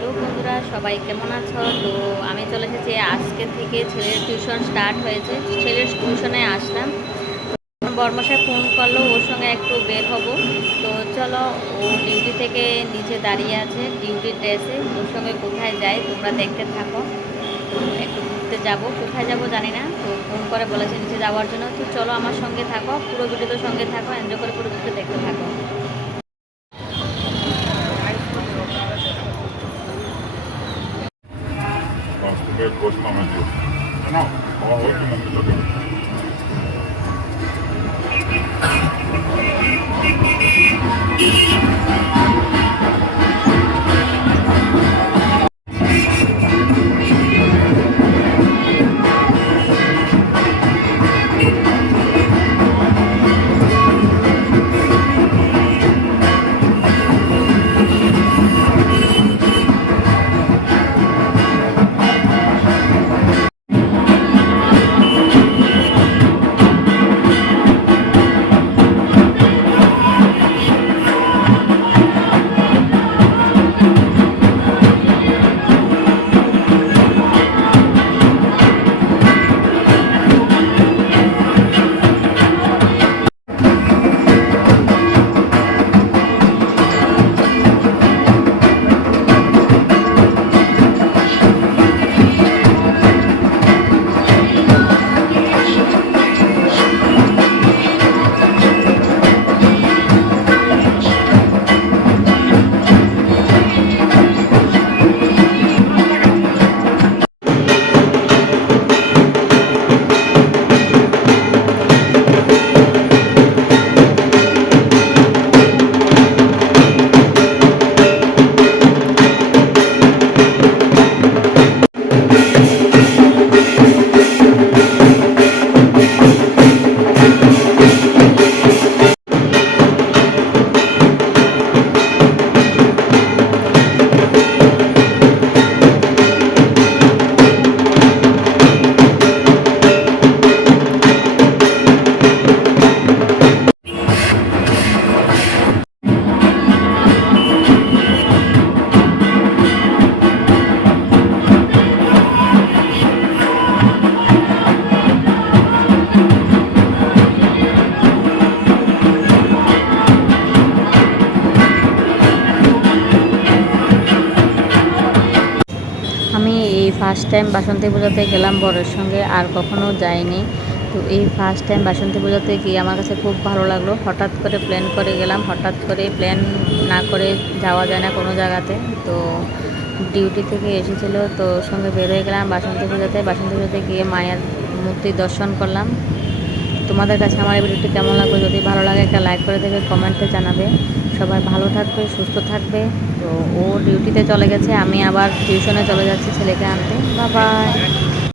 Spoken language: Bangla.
হ্যালো বন্ধুরা, সবাই কেমন আছো? তো আমি চলে এসেছি, আজকে থেকে ছেলের টিউশন স্টার্ট হয়েছে। ছেলের টিউশনে আসলাম, বর্মশাই ফোন করলো, ওর সঙ্গে একটু বের হব। তো চলো, ও ডিউটি থেকে নিচে দাঁড়িয়ে আছে ডিউটির ড্রেসে, ওর সঙ্গে কোথায় যাই তোমরা দেখতে থাকো। তো একটু ঘুরতে যাব, কোথায় যাব জানি না, তো ফোন করে বলেছে নিচে যাওয়ার জন্য। তো চলো আমার সঙ্গে থাকো, পুরো ভিডিওর সঙ্গে থাকো, এনজয় করে পুরো ভিডিও দেখতে থাকো। Basket Costa No, oggi non mi tocca. আমি এই ফার্স্ট টাইম বাসন্তী পূজাতে গেলাম বরের সঙ্গে, আর কখনো যাইনি। তো এই ফার্স্ট টাইম বাসন্তী পূজাতে গিয়ে আমার কাছে খুব ভালো লাগলো। হঠাৎ করে প্ল্যান করে গেলাম, হঠাৎ করে প্ল্যান না করে যাওয়া যায় না কোনো জায়গাতে। তো ডিউটি থেকে এসেছিল, তো সঙ্গে বের হয়ে গেলাম বাসন্তী পূজাতে। বাসন্তী পূজাতে গিয়ে মায়ের মূর্তি দর্শন করলাম। তোমাদের কাছে আমার এই ভিডিওটি কেমন লাগবে? যদি ভালো লাগে একটা লাইক করে দেবে, কমেন্টে জানাবে। সবাই ভালো থাকবে, সুস্থ থাকবে। তো ও ডিউটিতে চলে গেছে, আমি আবার টিউশনে চলে যাচ্ছি ছেলেকে আনতে। Bye bye.